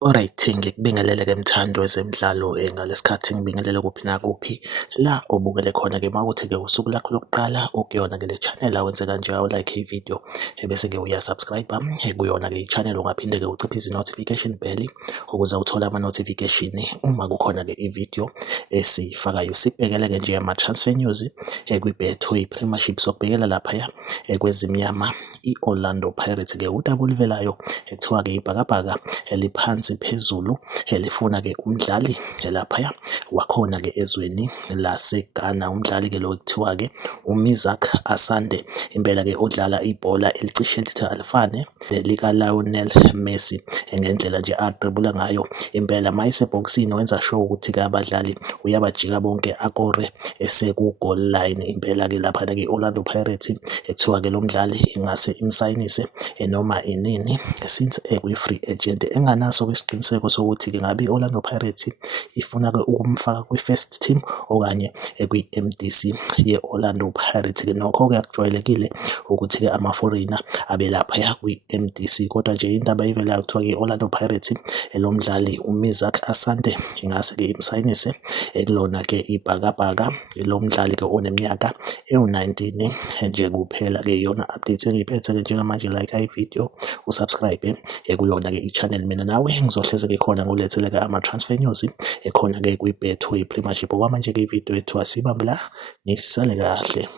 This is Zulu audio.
Alright, ngikubingelele-ke mthando wezemidlalo ngalesikhathi ngibingelele kuphi nakuphi la obukele khona-ke mawukuthi-ke usuku lakho lokuqala ukuyona-ke le channel awenze kanje awulike ividiyo bese-ke uyasubscribe kuyona-ke i-channel ungaphinde-ke uciphe izi-notification bell ukuze uthole ama-notification uma kukhona-ke ividiyo esiyifakayo. Sikubekele-ke nje ama-transfer news kwi-Betway Premiership sokubhekela laphaya kwezimnyama i-Orlando Pirates-ke udaba oluvelayo kuthiwa-ke ibhakabhaka eliphansi phezulu lifuna-ke umdlali laphaya wakhona-ke ezweni laseGhana. Umdlali-ke lo kuthiwa-ke uMisak Asante, impela-ke odlala ibhola elicishe lithi alifane lika-Lionel Messi ngendlela nje adribula ngayo. Impela mayesebhokisini wenza sure ukuthi-ke abadlali uyabajika bonke akore eseku-goal line. Impela-ke laphana-ke i-Orlando Pirates kuthiwa-ke lo mdlali ingase imsayinise noma inini since ekwi-free agent. Enganaso-ke isiqiniseko sokuthi-ke ngabe i-Orlando Pirates ifuna-ke ukumfaka kwi-first team okanye kwi-MDC ye-Orlando Pirates-ke. Nokho-ke akujwayelekile ukuthi-ke ama-foreigner abe laphaya kwi-MDC, kodwa nje indaba evelayo kuthiwa-ke i-Orlando Pirates lo mdlali uMisak Asante ingase-ke imsayinise kulona-ke ibhakabhaka. Lo mdlali-ke oneminyaka ewu-19 nje kuphela-ke. Iyona update engiyiphethe-ke njengamanje. Like ividiyo, usubscribe kuyona-ke i-channel. Mina nawe ngizohlezi-ke khona ngulethele-ke ama-transfer news ekhona-ke kwi-Betway Premiership. Okwamanje-ke ividiyo yethu asiyibambe la, nisale kahle.